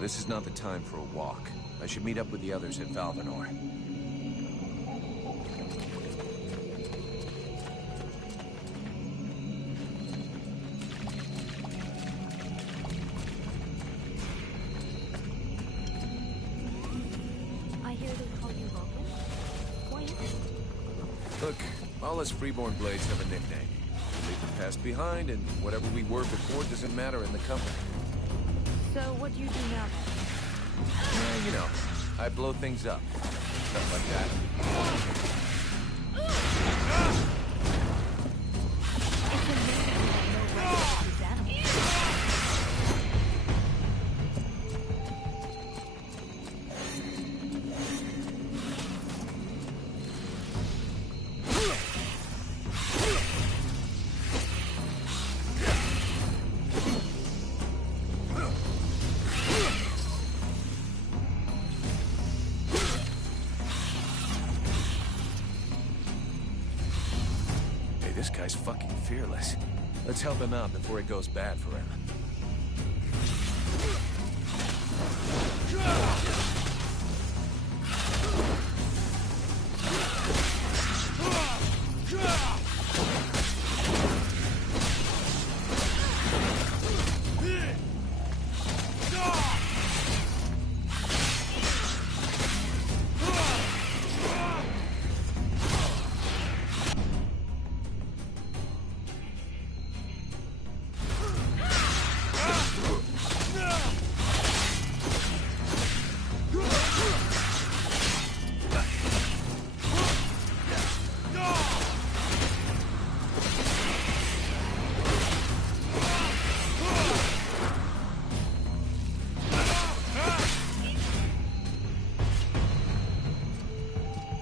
This is not the time for a walk. I should meet up with the others at Valvanor. I hear they call you Vulcan. Why is it? Look, all us freeborn blades have a nickname. We leave the past behind, and whatever we were before doesn't matter in the company. So what do you do now then? Yeah, you know, I blow things up. Stuff like that. It's amazing you have no right to these animals. This guy's fucking fearless. Let's help him out before it goes bad for him.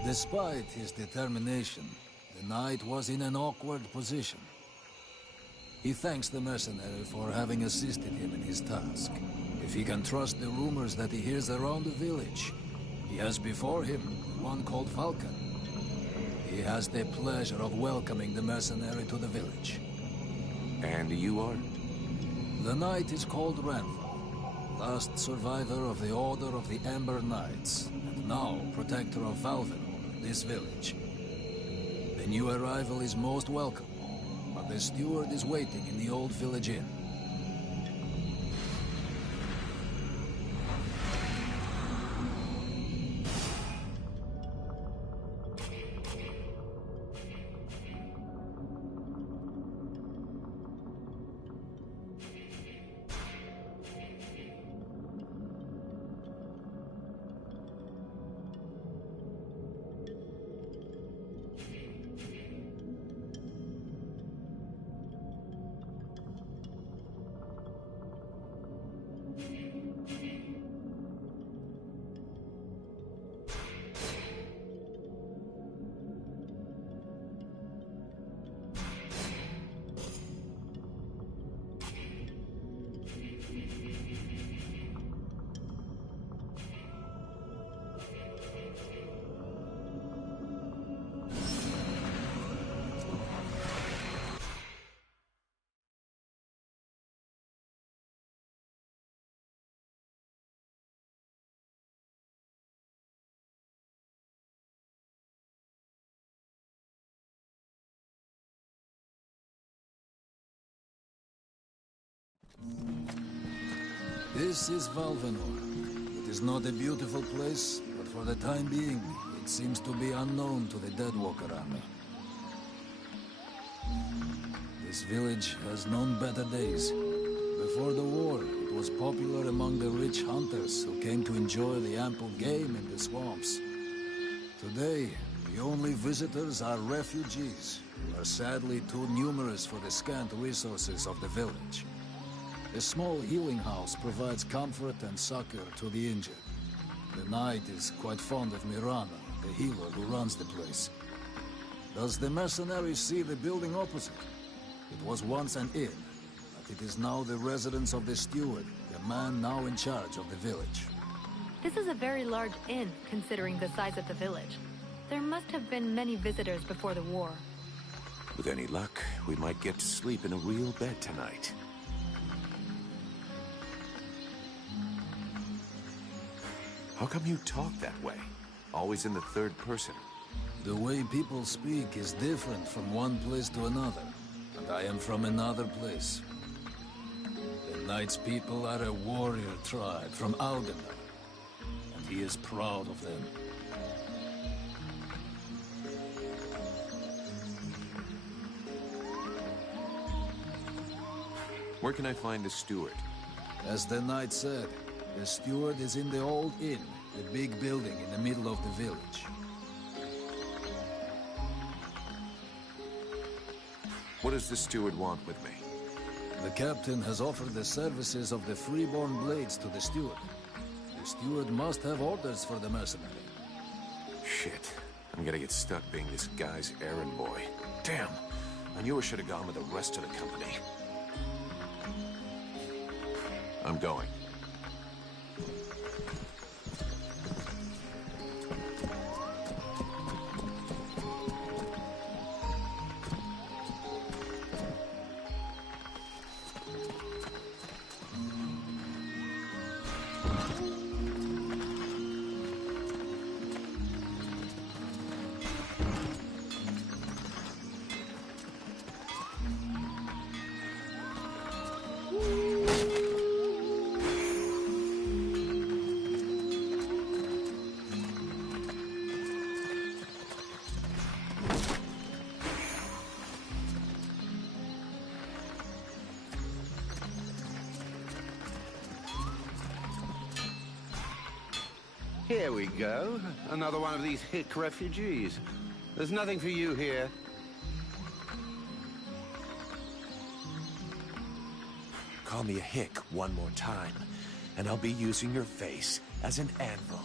Despite his determination, the knight was in an awkward position. He thanks the mercenary for having assisted him in his task. If he can trust the rumors that he hears around the village, he has before him one called Vulcan. He has the pleasure of welcoming the mercenary to the village. And you are? The knight is called Ranval, last survivor of the Order of the Ember Knights, and now protector of Valvanor, this village. The new arrival is most welcome, but the steward is waiting in the old village inn. This is Valvanor. It is not a beautiful place, but for the time being, it seems to be unknown to the Deadwalker army. This village has known better days. Before the war, it was popular among the rich hunters who came to enjoy the ample game in the swamps. Today, the only visitors are refugees, who are sadly too numerous for the scant resources of the village. A small healing house provides comfort and succor to the injured. The knight is quite fond of Mirana, the healer who runs the place. Does the mercenary see the building opposite? It was once an inn, but it is now the residence of the steward, the man now in charge of the village. This is a very large inn, considering the size of the village. There must have been many visitors before the war. With any luck, we might get to sleep in a real bed tonight. How come you talk that way? Always in the third person. The way people speak is different from one place to another, and I am from another place. The Knight's people are a warrior tribe from Algenar, and he is proud of them. Where can I find the steward? As the Knight said, the steward is in the old inn, the big building in the middle of the village. What does the steward want with me? The captain has offered the services of the freeborn blades to the steward. The steward must have orders for the mercenary. Shit. I'm gonna get stuck being this guy's errand boy. Damn. I knew I should have gone with the rest of the company. I'm going. Here we go. Another one of these hick refugees. There's nothing for you here. Call me a hick one more time, and I'll be using your face as an anvil.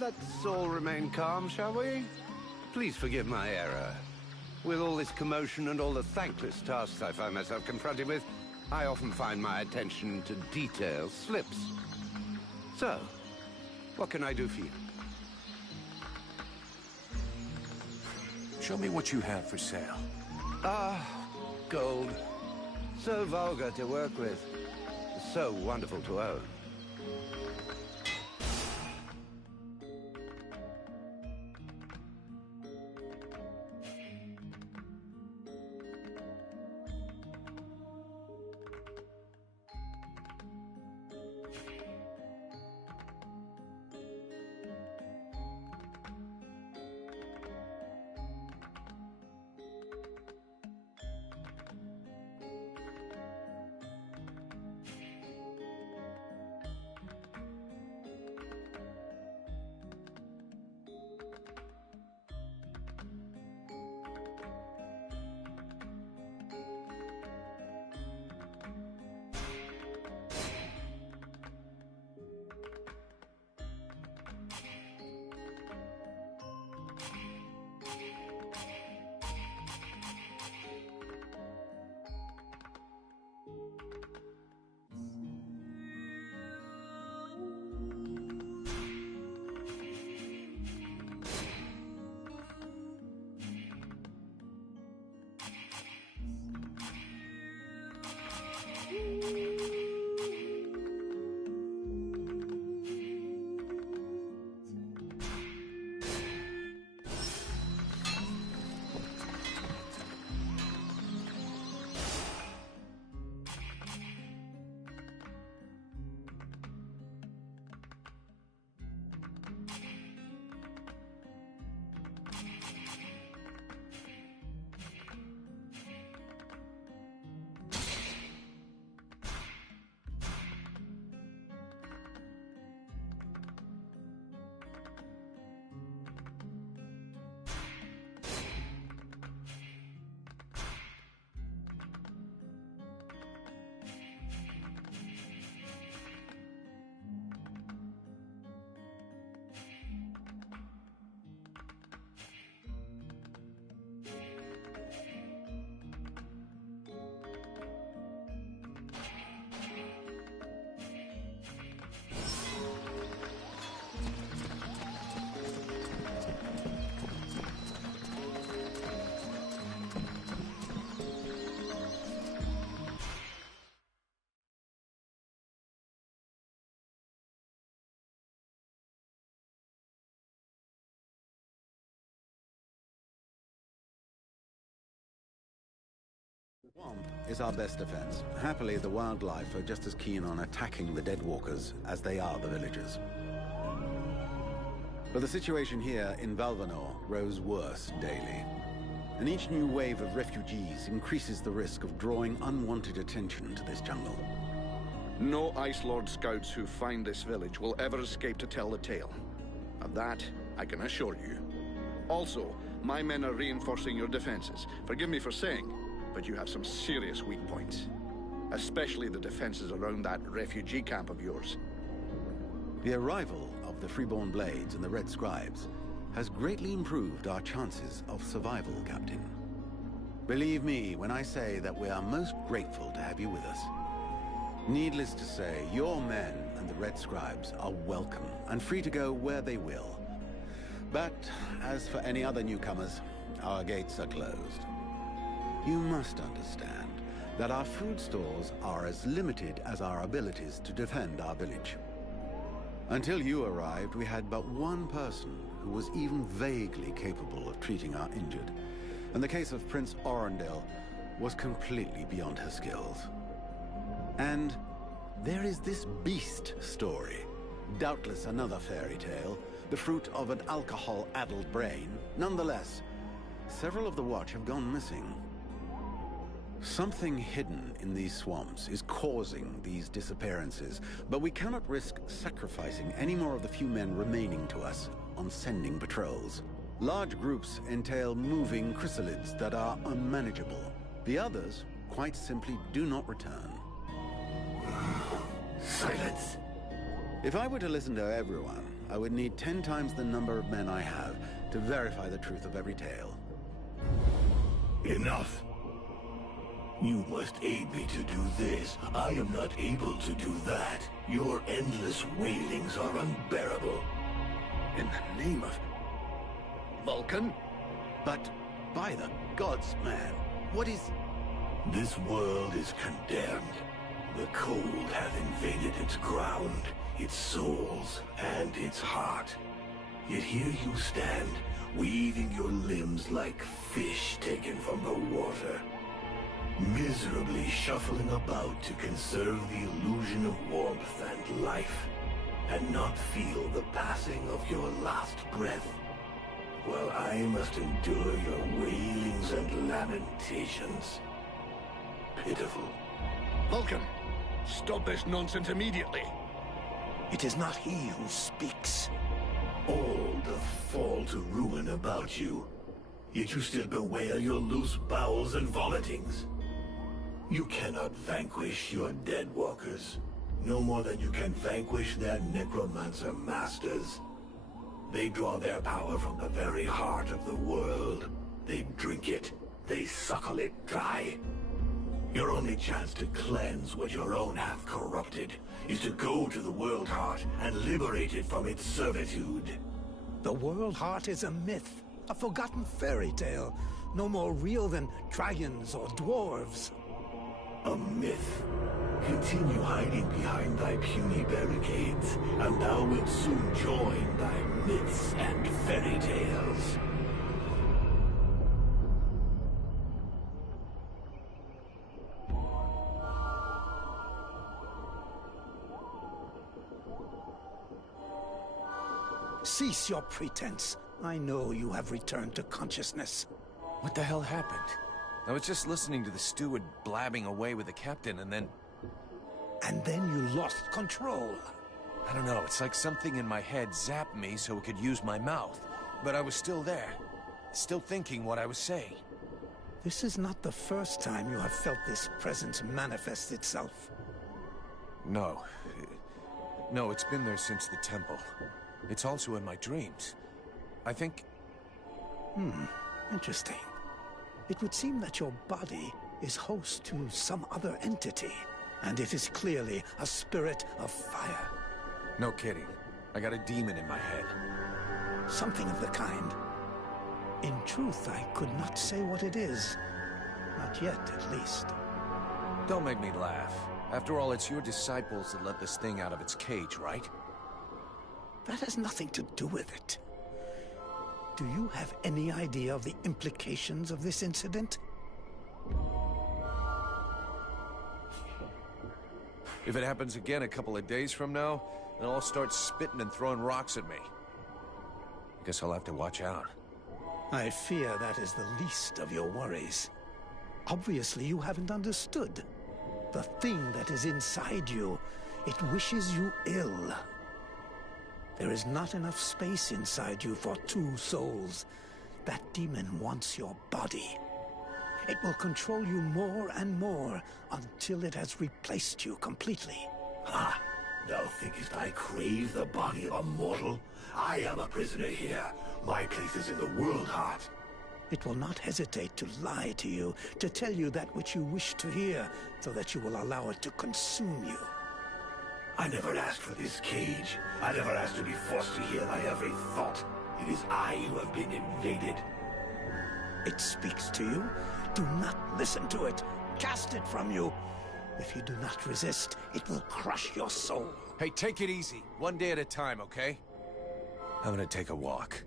Let's all remain calm, shall we? Please forgive my error. With all this commotion and all the thankless tasks I find myself confronted with, I often find my attention to detail slips. So, what can I do for you? Show me what you have for sale. Gold. So vulgar to work with. So wonderful to own. Swamp is our best defense. Happily, the wildlife are just as keen on attacking the deadwalkers as they are the villagers. But the situation here in Valvanor grows worse daily. And each new wave of refugees increases the risk of drawing unwanted attention to this jungle. No Ice Lord scouts who find this village will ever escape to tell the tale. Of that, I can assure you. Also, my men are reinforcing your defenses. Forgive me for saying, but you have some serious weak points. Especially the defenses around that refugee camp of yours. The arrival of the Freeborn Blades and the Red Scribes has greatly improved our chances of survival, Captain. Believe me when I say that we are most grateful to have you with us. Needless to say, your men and the Red Scribes are welcome and free to go where they will. But as for any other newcomers, our gates are closed. You must understand that our food stores are as limited as our abilities to defend our village. Until you arrived, we had but one person who was even vaguely capable of treating our injured, and the case of Prince Orendale was completely beyond her skills. And there is this beast story, doubtless another fairy tale, the fruit of an alcohol-addled brain. Nonetheless, several of the Watch have gone missing. Something hidden in these swamps is causing these disappearances, but we cannot risk sacrificing any more of the few men remaining to us on sending patrols. Large groups entail moving chrysalids that are unmanageable. The others quite simply do not return. Silence. If I were to listen to everyone, I would need 10 times the number of men I have to verify the truth of every tale. Enough. You must aid me to do this. I am not able to do that. Your endless wailings are unbearable. In the name of... Vulcan? But by the gods, man, what is... This world is condemned. The cold hath invaded its ground, its souls, and its heart. Yet here you stand, weaving your limbs like fish taken from the water. Miserably shuffling about to conserve the illusion of warmth and life, and not feel the passing of your last breath, while I must endure your wailings and lamentations. Pitiful. Vulcan, stop this nonsense immediately. It is not he who speaks. All doth fall to ruin about you, yet you still bewail your loose bowels and vomitings. You cannot vanquish your dead walkers, no more than you can vanquish their necromancer masters. They draw their power from the very heart of the world. They drink it, they suckle it dry. Your only chance to cleanse what your own hath corrupted is to go to the World Heart and liberate it from its servitude. The World Heart is a myth, a forgotten fairy tale, no more real than dragons or dwarves. A myth. Continue hiding behind thy puny barricades, and thou wilt soon join thy myths and fairy tales. Cease your pretense. I know you have returned to consciousness. What the hell happened? I was just listening to the steward blabbing away with the captain, and then... And then you lost control. I don't know, it's like something in my head zapped me so it could use my mouth. But I was still there, still thinking what I was saying. This is not the first time you have felt this presence manifest itself. No. No, it's been there since the temple. It's also in my dreams. I think... Interesting. It would seem that your body is host to some other entity, and it is clearly a spirit of fire. No kidding. I got a demon in my head. Something of the kind. In truth, I could not say what it is. Not yet, at least. Don't make me laugh. After all, it's your disciples that let this thing out of its cage, right? That has nothing to do with it. Do you have any idea of the implications of this incident? If it happens again a couple of days from now, they'll all start spitting and throwing rocks at me. Guess I'll have to watch out. I fear that is the least of your worries. Obviously, you haven't understood. The thing that is inside you, it wishes you ill. There is not enough space inside you for two souls. That demon wants your body. It will control you more and more until it has replaced you completely. Ha! Thou thinkest I crave the body of a mortal? I am a prisoner here. My place is in the world heart. It will not hesitate to lie to you, to tell you that which you wish to hear, so that you will allow it to consume you. I never asked for this cage. I never asked to be forced to hear my every thought. It is I who have been invaded. It speaks to you. Do not listen to it. Cast it from you. If you do not resist, it will crush your soul. Hey, take it easy. One day at a time, okay? I'm gonna take a walk.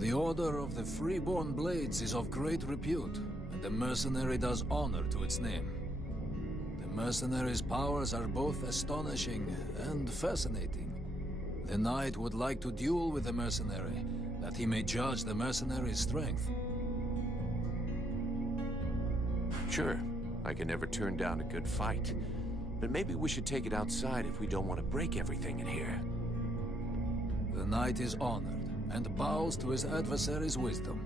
The Order of the Freeborn Blades is of great repute, and the mercenary does honor to its name. The mercenary's powers are both astonishing and fascinating. The knight would like to duel with the mercenary, that he may judge the mercenary's strength. Sure, I can never turn down a good fight. But maybe we should take it outside if we don't want to break everything in here. The knight is honored, and bows to his adversary's wisdom.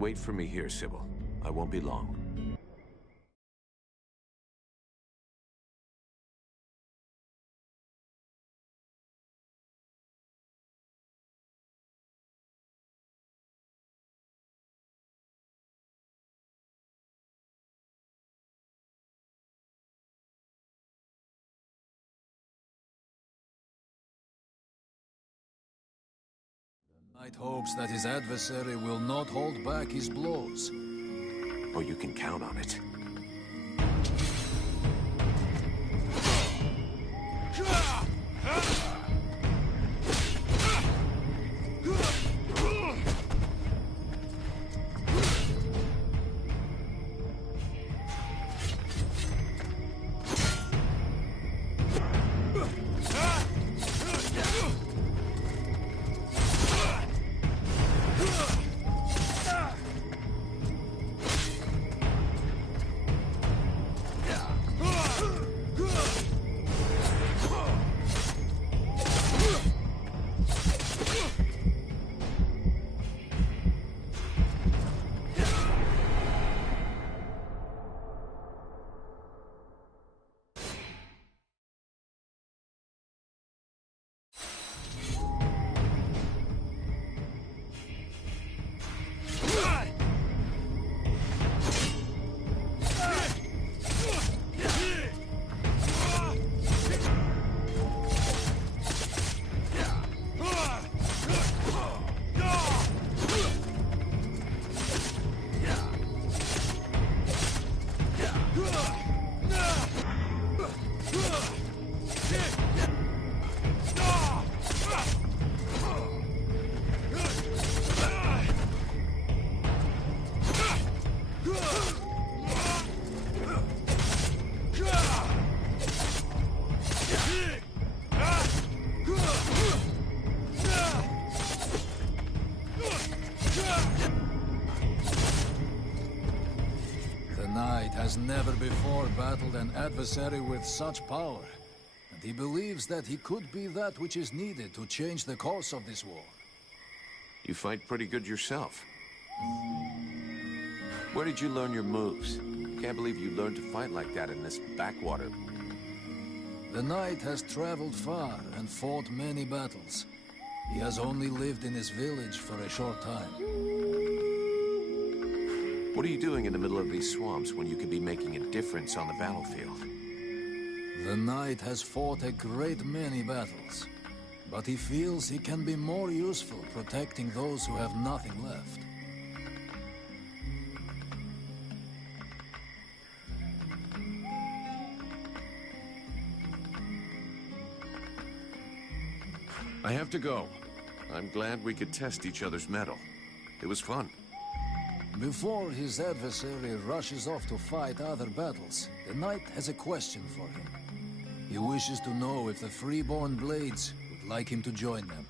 Wait for me here, Sybil. I won't be long. The knight hopes that his adversary will not hold back his blows. Oh, you can count on it. Has never before battled an adversary with such power, and he believes that he could be that which is needed to change the course of this war. You fight pretty good yourself. Where did you learn your moves? Can't believe you learned to fight like that in this backwater. The knight has traveled far and fought many battles. He has only lived in his village for a short time. What are you doing in the middle of these swamps when you could be making a difference on the battlefield? The knight has fought a great many battles, but he feels he can be more useful protecting those who have nothing left. I have to go. I'm glad we could test each other's mettle. It was fun. Before his adversary rushes off to fight other battles, the knight has a question for him. He wishes to know if the Freeborn Blades would like him to join them.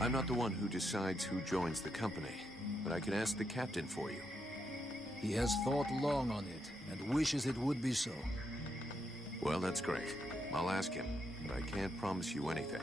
I'm not the one who decides who joins the company, but I can ask the captain for you. He has thought long on it, and wishes it would be so. Well, that's great. I'll ask him, but I can't promise you anything.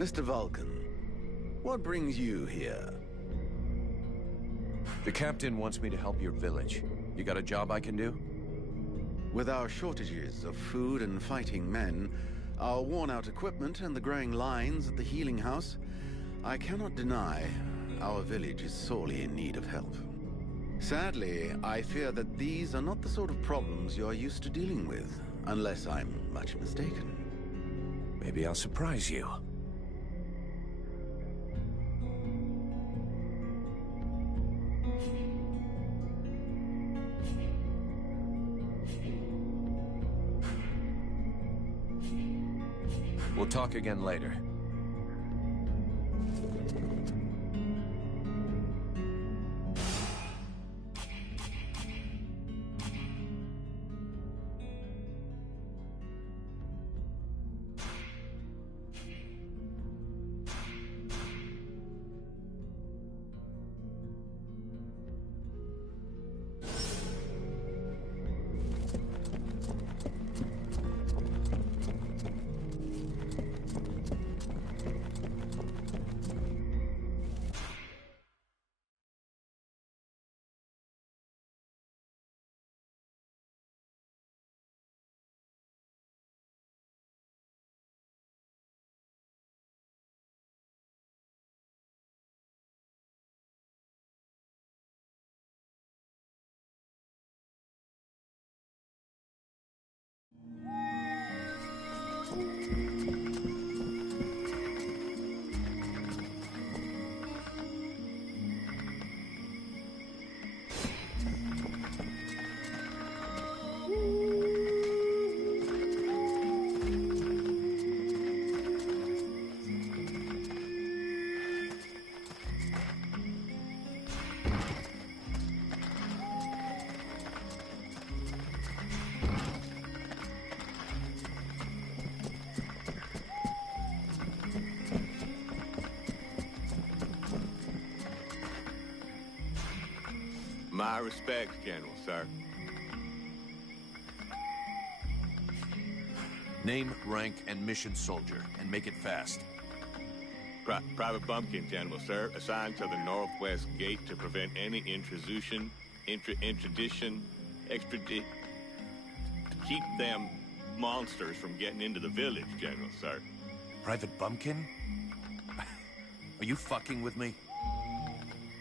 Mr. Vulcan, what brings you here? The captain wants me to help your village. You got a job I can do? With our shortages of food and fighting men, our worn-out equipment and the growing lines at the healing house, I cannot deny our village is sorely in need of help. Sadly, I fear that these are not the sort of problems you're used to dealing with, unless I'm much mistaken. Maybe I'll surprise you. We'll talk again later. My respects, General, sir. Name, rank, and mission, soldier, and make it fast. Private Bumpkin, General, sir. Assigned to the northwest gate to prevent any intrusion, extradition, to keep them monsters from getting into the village, General, sir. Private Bumpkin? Are you fucking with me?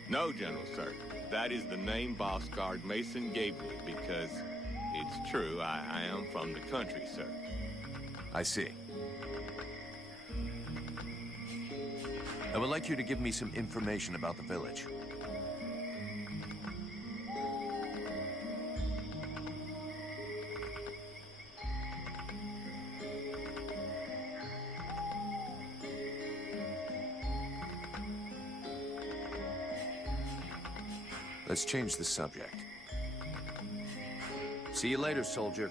No, General, sir. That is the name Boss Guard Mason gave me because it's true. I am from the country, sir. I see. I would like you to give me some information about the village. Let's change the subject. See you later, soldier.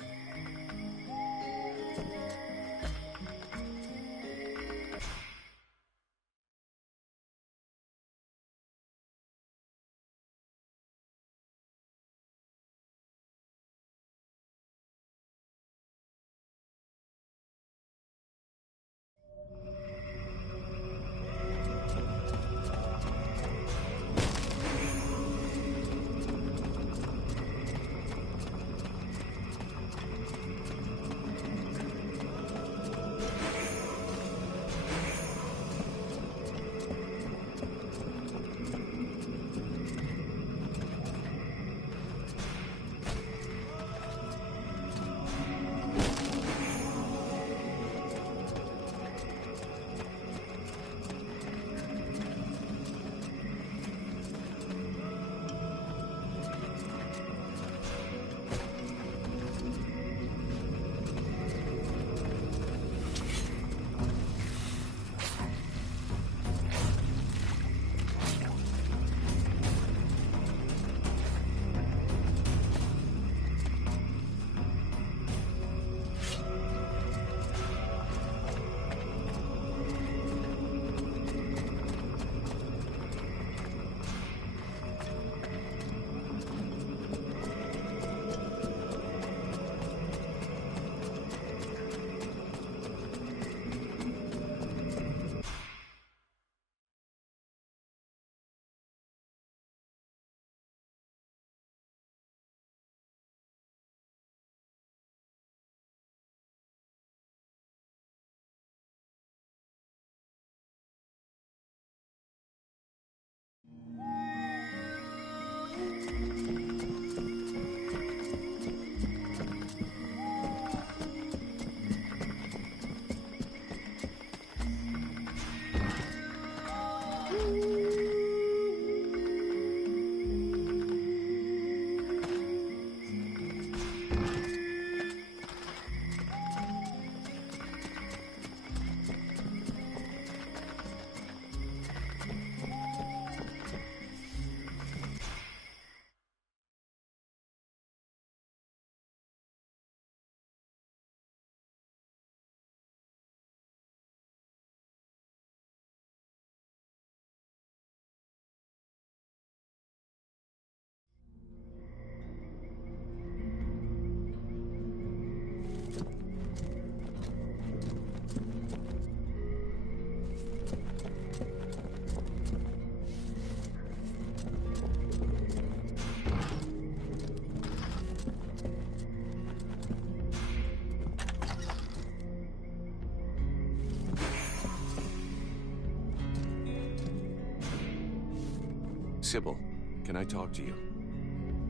Sybil, can I talk to you?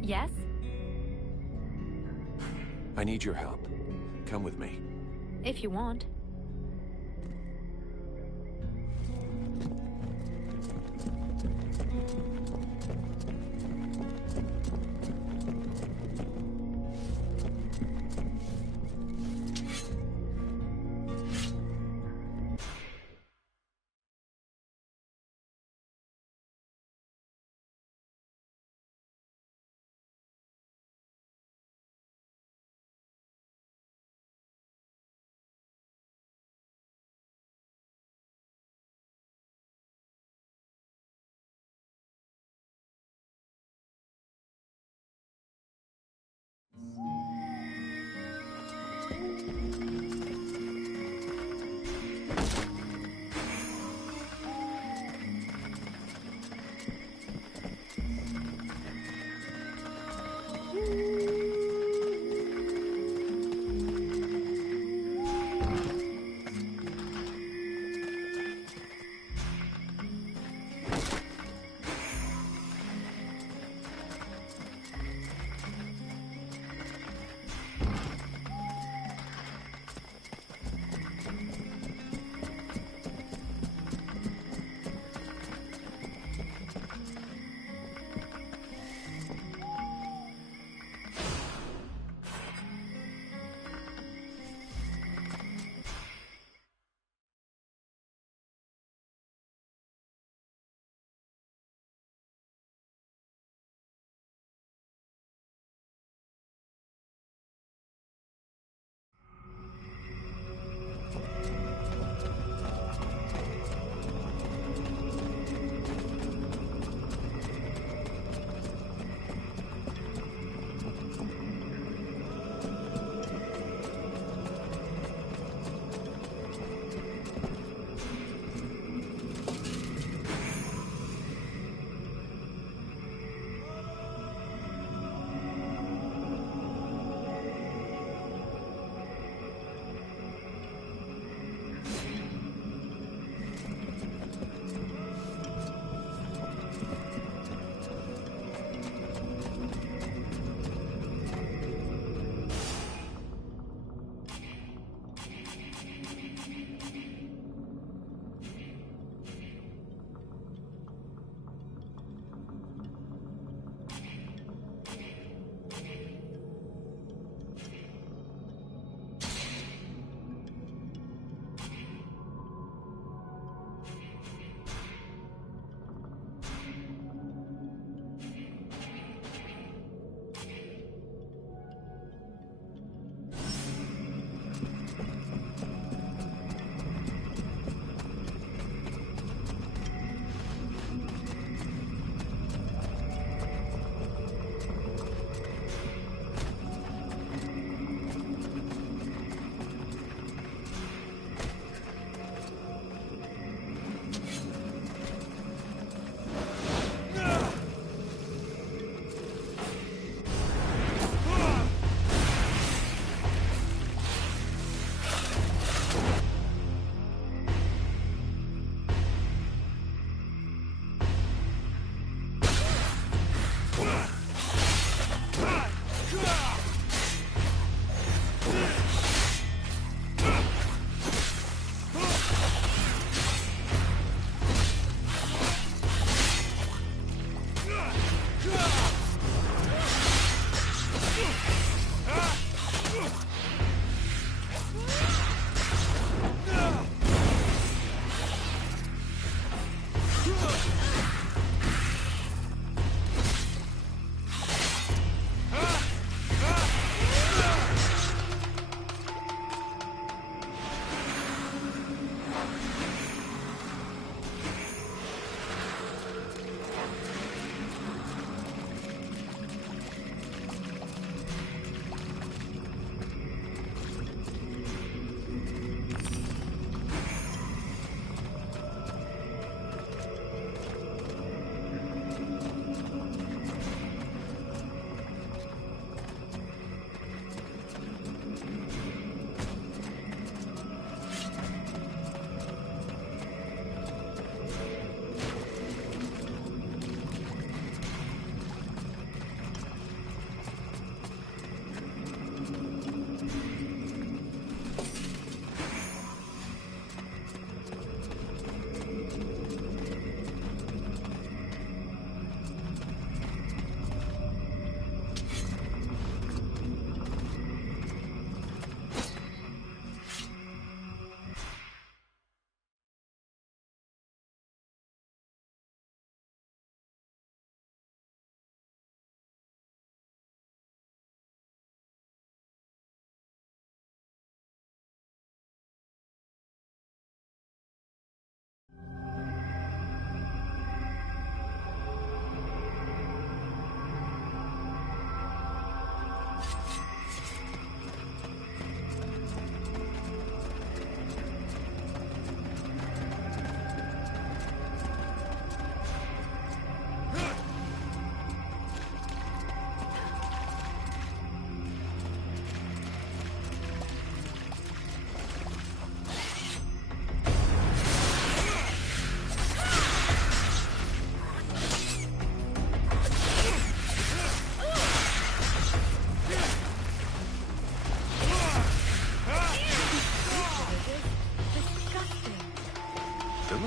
Yes? I need your help. Come with me. If you want.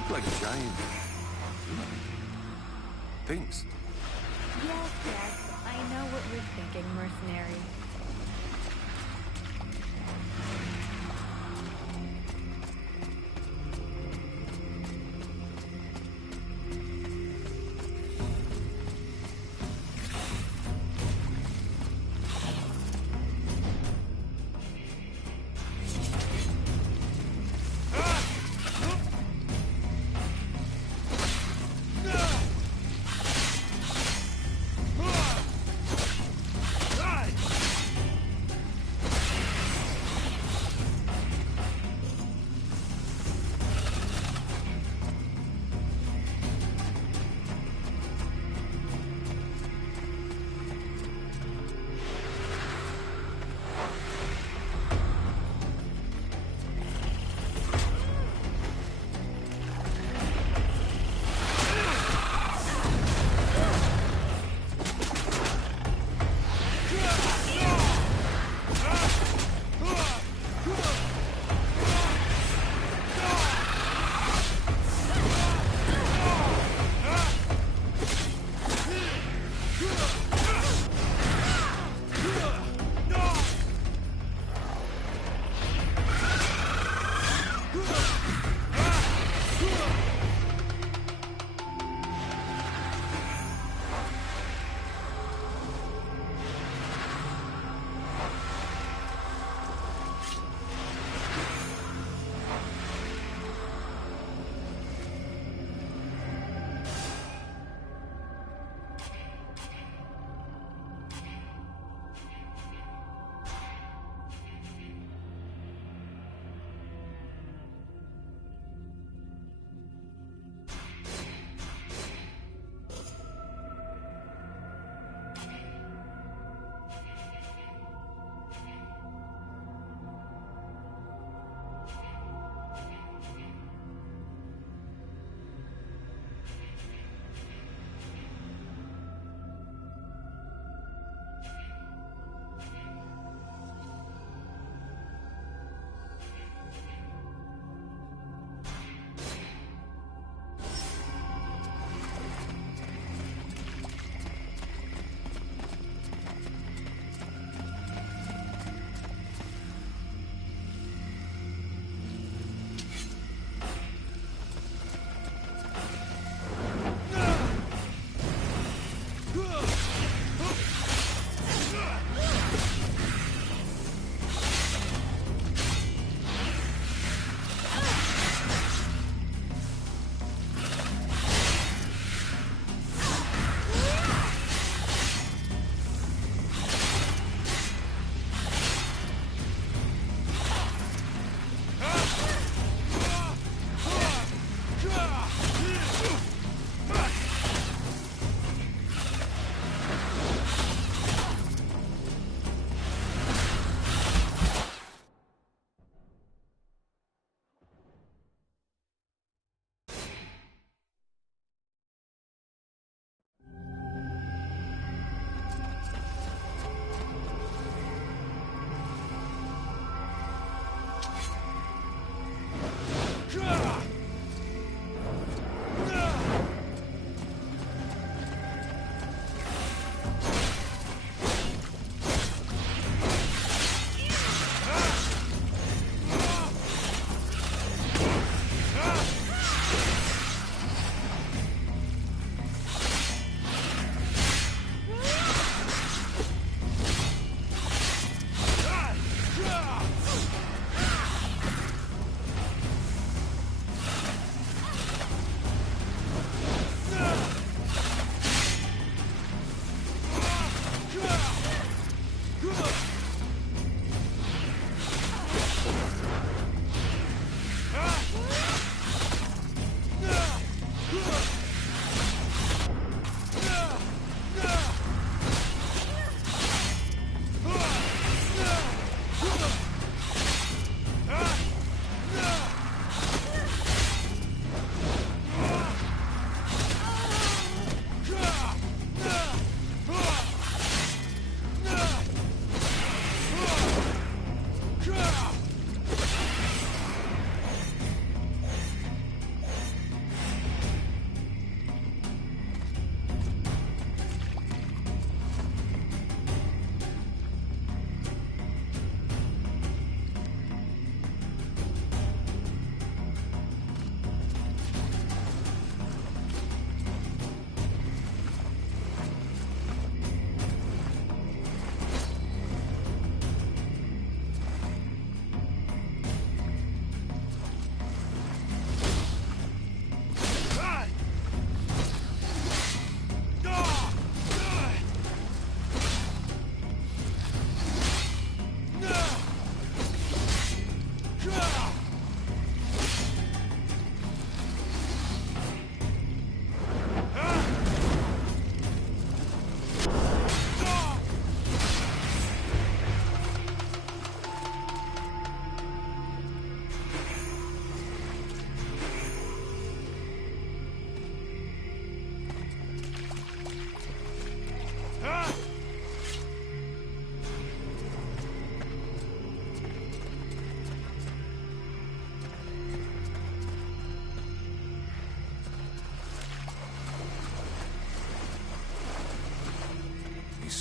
Like giant things. Yes, I know what you're thinking, mercenary.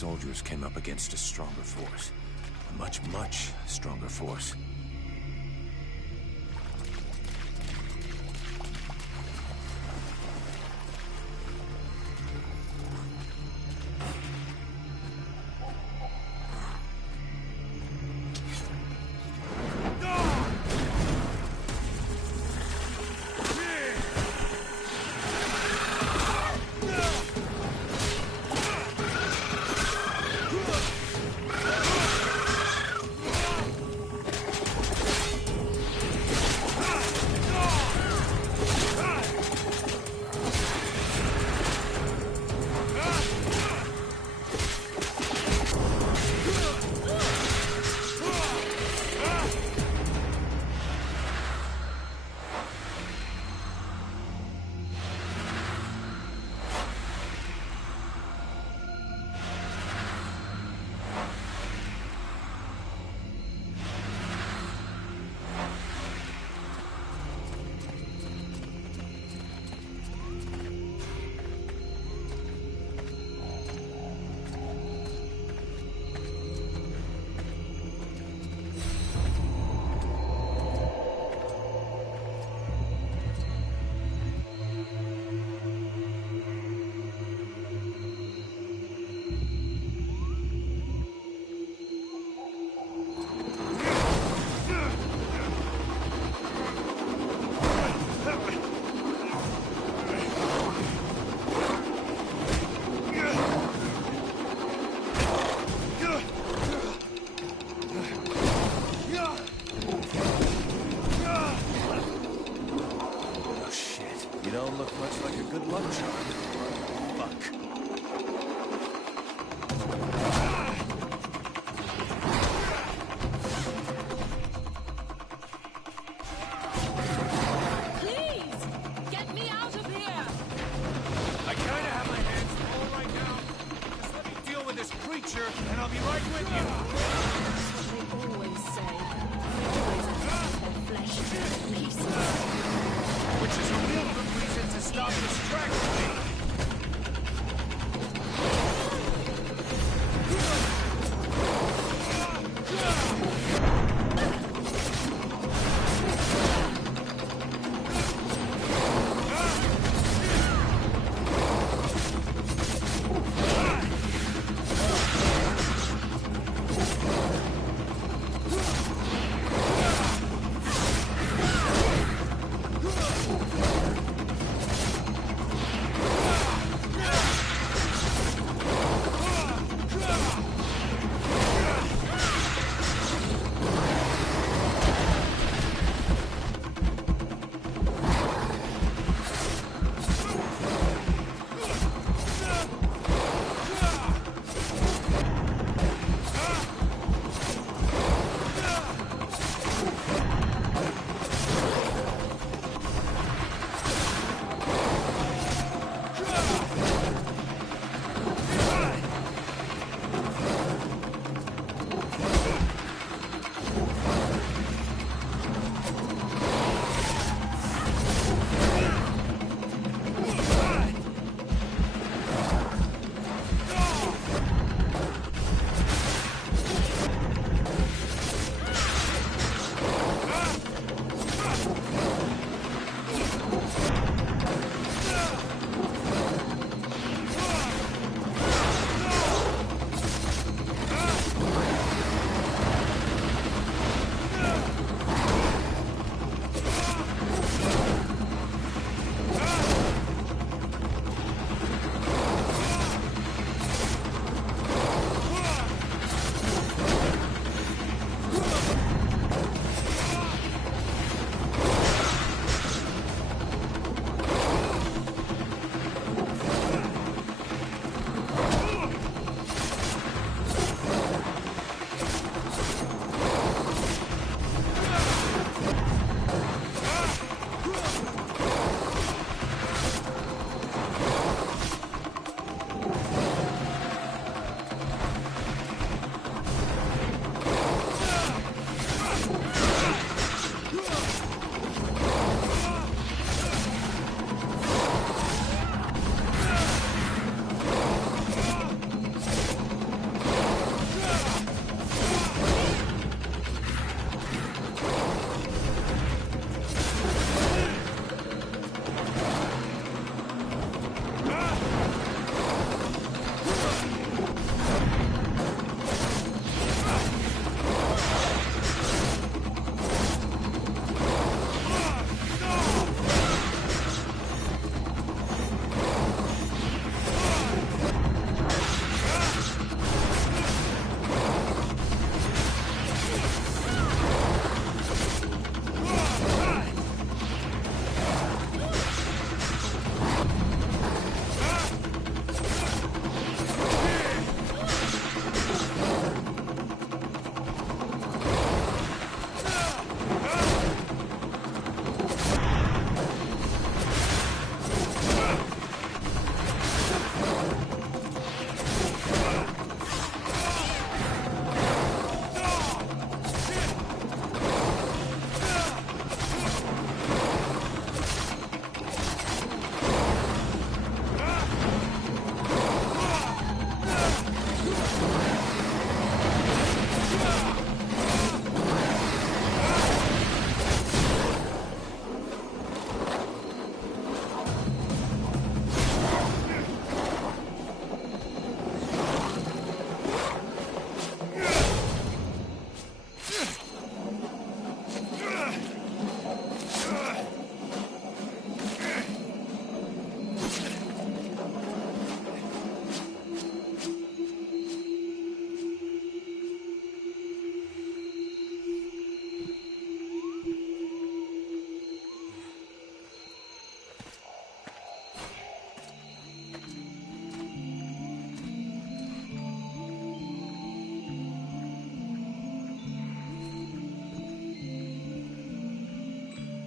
soldiers came up against a stronger force. A much, much stronger force. And I'll be right with you. That's what they always say. Their flesh to pieces. Which is a real good reason to stop distracting me.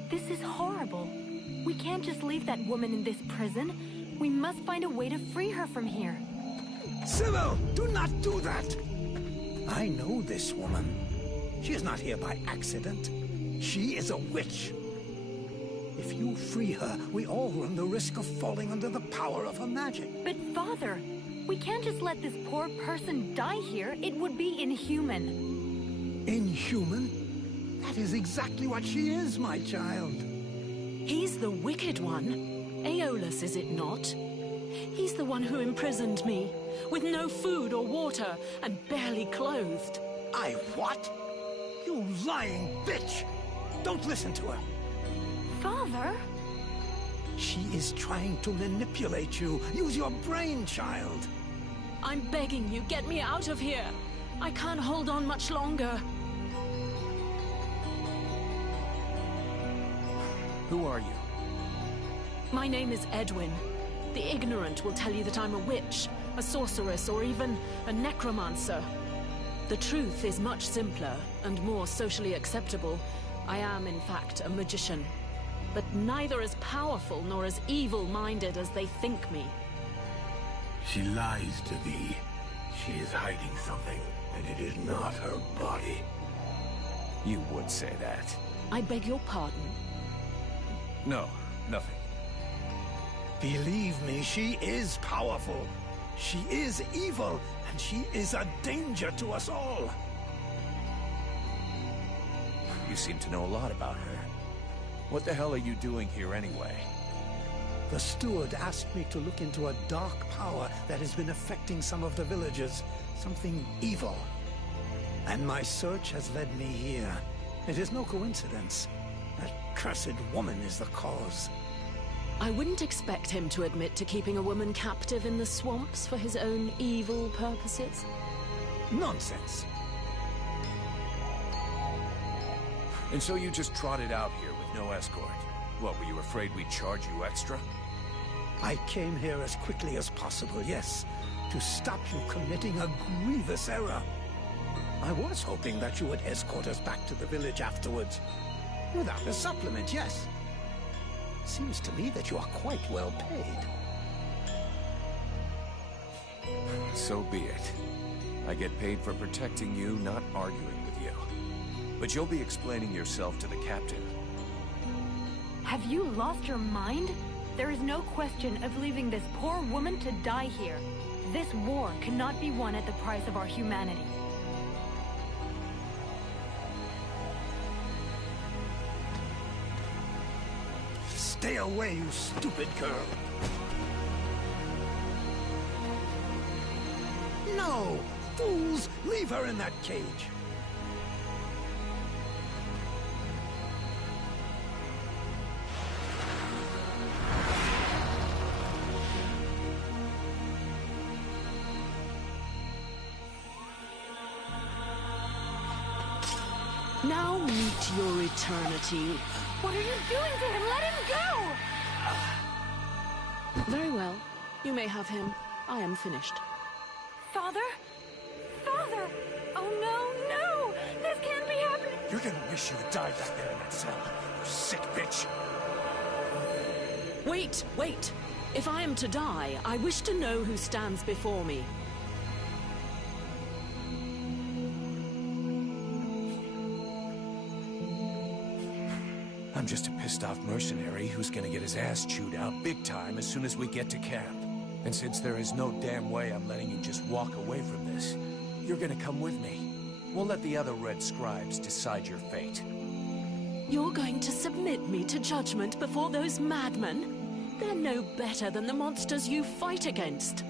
This is horrible. We can't just leave that woman in this prison. We must find a way to free her from here. Sybil, do not do that! I know this woman. She is not here by accident. She is a witch. If you free her, we all run the risk of falling under the power of her magic. But Father, we can't just let this poor person die here. It would be inhuman. Inhuman? That is exactly what she is, my child. He's the wicked one. Aeolus, is it not? He's the one who imprisoned me, with no food or water, and barely clothed. What? You lying bitch! Don't listen to her. Father? She is trying to manipulate you. Use your brain, child. I'm begging you, get me out of here. I can't hold on much longer. Who are you? My name is Edwin. The ignorant will tell you that I'm a witch, a sorceress, or even a necromancer. The truth is much simpler and more socially acceptable. I am, in fact, a magician, but neither as powerful nor as evil-minded as they think me. She lies to thee. She is hiding something, and it is not her body. You would say that. I beg your pardon. No, nothing. Believe me, she is powerful. She is evil, and she is a danger to us all. You seem to know a lot about her. What the hell are you doing here anyway? The steward asked me to look into a dark power that has been affecting some of the villagers. Something evil. And my search has led me here. It is no coincidence. That cursed woman is the cause. I wouldn't expect him to admit to keeping a woman captive in the swamps for his own evil purposes. Nonsense. And so you just trotted out here with no escort? What, were you afraid we'd charge you extra? I came here as quickly as possible, yes, to stop you committing a grievous error. I was hoping that you would escort us back to the village afterwards. Without a supplement, yes. Seems to me that you are quite well paid. So be it. I get paid for protecting you, not arguing with you. But you'll be explaining yourself to the captain. Have you lost your mind? There is no question of leaving this poor woman to die here. This war cannot be won at the price of our humanity. Stay away, you stupid girl. No! Fools! Leave her in that cage. Now meet your eternity. What are you doing to him? Let him go! Very well. You may have him. I am finished. Father? Father! Oh no, no! This can't be happening! You're gonna wish you had died back there in that cell, you sick bitch! Wait, wait! If I am to die, I wish to know who stands before me. I'm just a pissed-off mercenary who's gonna get his ass chewed out big time as soon as we get to camp. And since there is no damn way I'm letting you just walk away from this, you're gonna come with me. We'll let the other Red Scribes decide your fate. You're going to submit me to judgment before those madmen? They're no better than the monsters you fight against.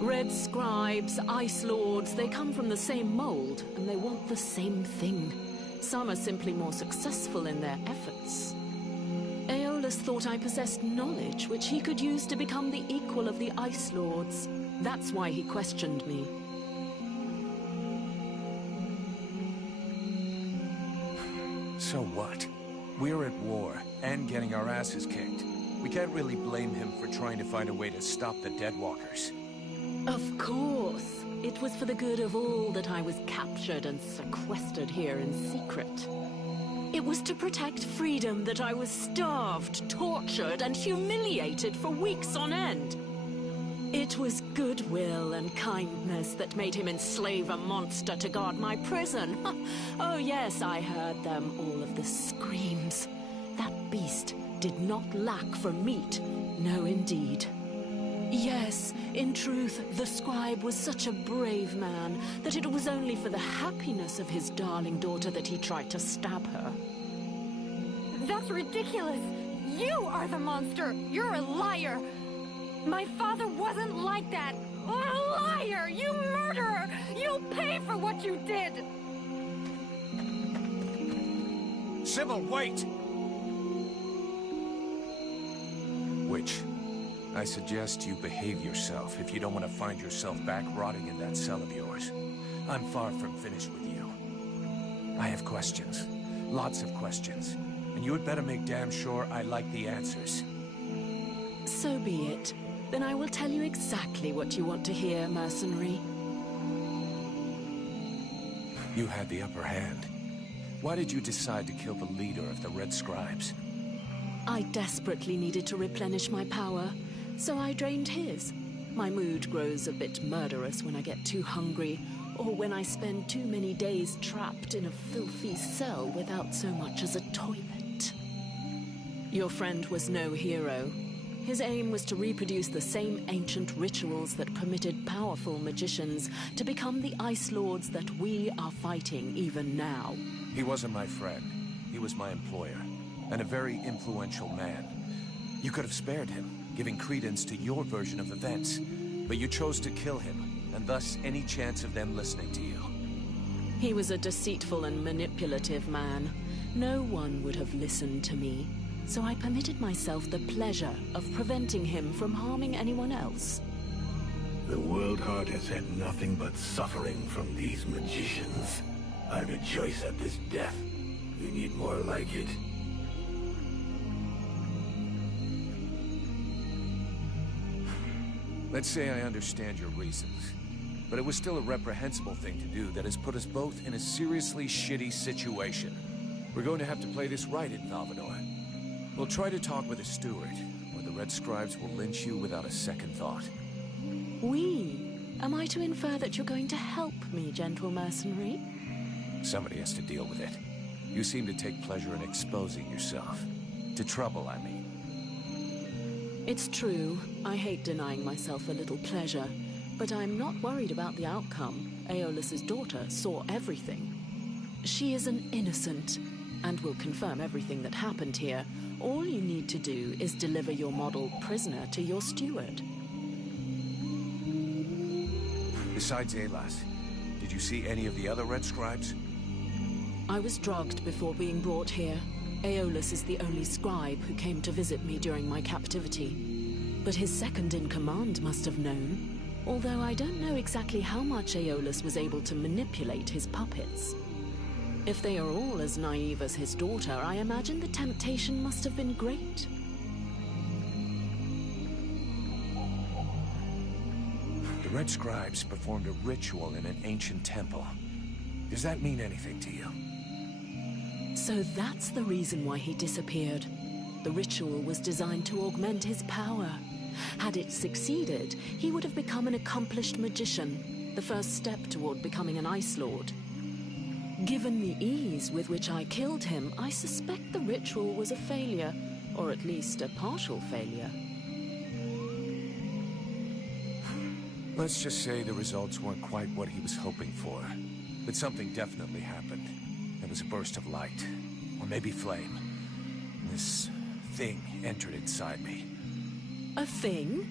Red Scribes, Ice Lords, they come from the same mold, and they want the same thing. Some are simply more successful in their efforts. Aeolus thought I possessed knowledge which he could use to become the equal of the Ice Lords. That's why he questioned me. So what? We're at war, and getting our asses kicked. We can't really blame him for trying to find a way to stop the Deadwalkers. Of course. It was for the good of all that I was captured and sequestered here in secret. It was to protect freedom that I was starved, tortured, and humiliated for weeks on end. It was goodwill and kindness that made him enslave a monster to guard my prison. Oh yes, I heard them, all of the screams. That beast did not lack for meat. No, indeed. Yes, in truth, the scribe was such a brave man that it was only for the happiness of his darling daughter that he tried to stab her. That's ridiculous! You are the monster! You're a liar! My father wasn't like that! A liar! You murderer! You'll pay for what you did! Sybil, wait! Witch, I suggest you behave yourself if you don't want to find yourself back rotting in that cell of yours. I'm far from finished with you. I have questions. Lots of questions. And you had better make damn sure I like the answers. So be it. Then I will tell you exactly what you want to hear, mercenary. You had the upper hand. Why did you decide to kill the leader of the Red Scribes? I desperately needed to replenish my power, so I drained his. My mood grows a bit murderous when I get too hungry, or when I spend too many days trapped in a filthy cell without so much as a toilet. Your friend was no hero. His aim was to reproduce the same ancient rituals that permitted powerful magicians to become the Ice Lords that we are fighting even now. He wasn't my friend. He was my employer, and a very influential man. You could have spared him, giving credence to your version of events, but you chose to kill him, and thus any chance of them listening to you. He was a deceitful and manipulative man. No one would have listened to me. So I permitted myself the pleasure of preventing him from harming anyone else. The World Heart has had nothing but suffering from these magicians. I rejoice at this death. We need more like it. Let's say I understand your reasons, but it was still a reprehensible thing to do that has put us both in a seriously shitty situation. We're going to have to play this right in Valvador. We'll try to talk with a steward, where the Red Scribes will lynch you without a second thought. We? Am I to infer that you're going to help me, gentle mercenary? Somebody has to deal with it. You seem to take pleasure in exposing yourself. To trouble, I mean. It's true. I hate denying myself a little pleasure. But I'm not worried about the outcome. Aeolus's daughter saw everything. She is an innocent, and will confirm everything that happened here. All you need to do is deliver your model prisoner to your steward. Besides Aelas, did you see any of the other Red Scribes? I was drugged before being brought here. Aeolus is the only scribe who came to visit me during my captivity. But his second-in-command must have known, although I don't know exactly how much Aeolus was able to manipulate his puppets. If they are all as naive as his daughter, I imagine the temptation must have been great. The Red Scribes performed a ritual in an ancient temple. Does that mean anything to you? So that's the reason why he disappeared. The ritual was designed to augment his power. Had it succeeded, he would have become an accomplished magician, the first step toward becoming an Ice Lord. Given the ease with which I killed him, I suspect the ritual was a failure, or at least a partial failure. Let's just say the results weren't quite what he was hoping for. But something definitely happened. There was a burst of light. Or maybe flame. This thing entered inside me. A thing?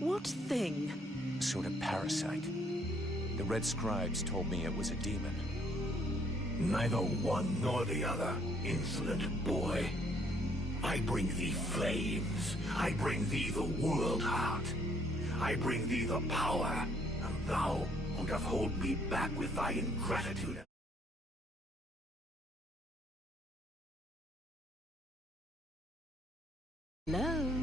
What thing? A sort of parasite. The Red Scribes told me it was a demon. Neither one nor the other, insolent boy. I bring thee flames. I bring thee the world heart. I bring thee the power, and thou wilt hold me back with thy ingratitude. Hello?